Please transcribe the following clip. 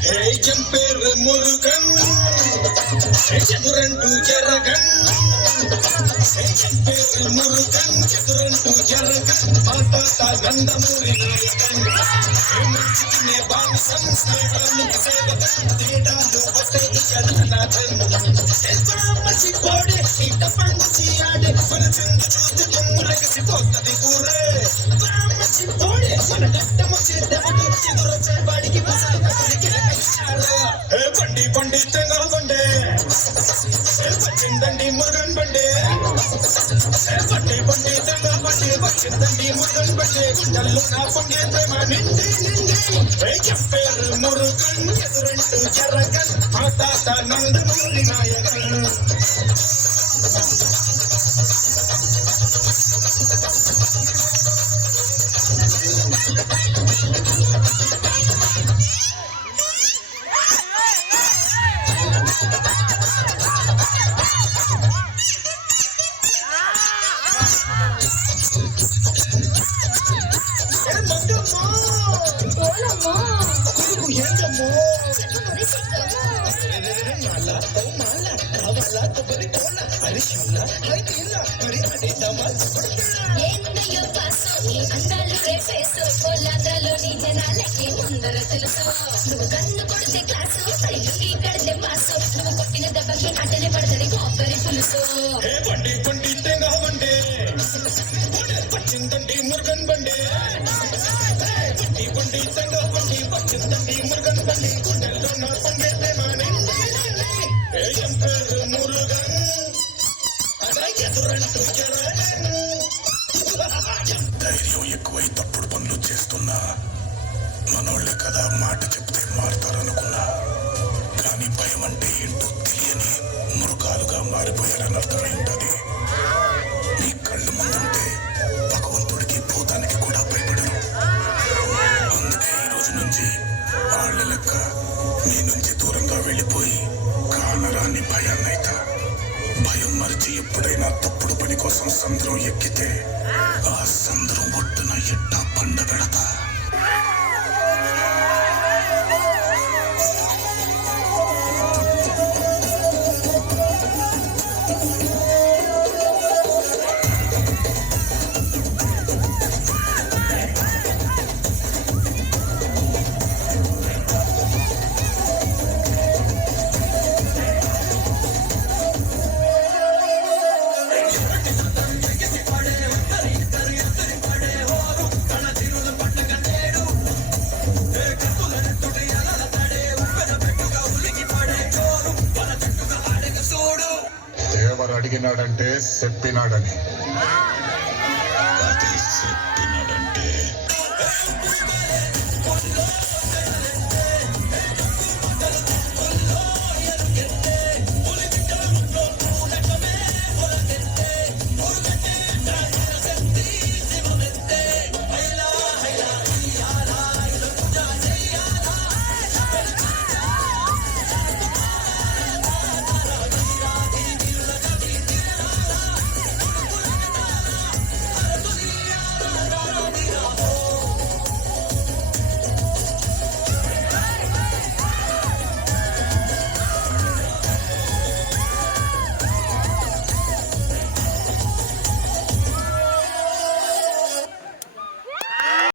చంపేరు మురుగన్ చదురంటూ జరగన్ చంపేరు మురుగన్ చదురంటూ జరగన్ మాతా గంధమూరి నాయకన్ బాని సంస్కారానికి సేవకన్ తేడాలు వసతి జగన్నాథన్ మంచి కోడే ఇట పంచి ఆడే మన చందు చూస్తే తుమ్ములకిసిపోతుంది ఊరే మంచి కోడే మన కట్టమొచ్చే దేవుడు చెదురొచ్చే వాడికి బండి బండి తెంగ బండే వచ్చిందండి మురుగన్ బండే బండి బండి తెంగ బండి వచ్చిందండి మురుగన్ బండే గుండెల్లో నా పొంగే ప్రేమ నిండి నిండి చెప్పేరు మురుగన్ ఎదురంటూ జరగన్ మా తాత నందమూరి నాయకన్ అందాలు రేపేసు కోలాంధ్రలోని జనాలకి ముందర తెలుసు నువ్వు కన్ను కొడితే క్లాసు పైకి కడితే మాసు నువ్వు కొట్టిన దెబ్బకి అటనే పడతది కొబ్బరి పులుసు బండి బండి తెంగా బండి వచ్చిందండి మురుగన్ బండి బండి బండి తెంగా బండి వచ్చిందండి మురుగన్ బండి గుండెల్లో నా పండే ఎంపేరు మురుగన్ ఎదురంటూ ధైర్యం ఎక్కువై తప్పుడు పనులు చేస్తున్నా మనోళ్లే కదా మాట చెప్తే మారుతారనుకున్నా కానీ భయం అంటే ఏంటో తెలియని మృగాలుగా మారిపోయారని అర్థమైంటది నీ కళ్ళు ముందుంటే భగవంతుడికి భూతానికి కూడా భయపడరు అందుకే ఈ రోజు నుంచి వాళ్ళ లెక్క నీ నుంచి దూరంగా వెళ్ళిపోయి కానరాని భయాన్నైతా భయం మరిచి ఎప్పుడైనా తప్పుడు పని కోసం సంద్రం ఎక్కితే ఆ సంద్రం ఒడ్డున ఎట్టా పండ పెడతా ఎవరు అడిగినాడంటే చెప్పినాడని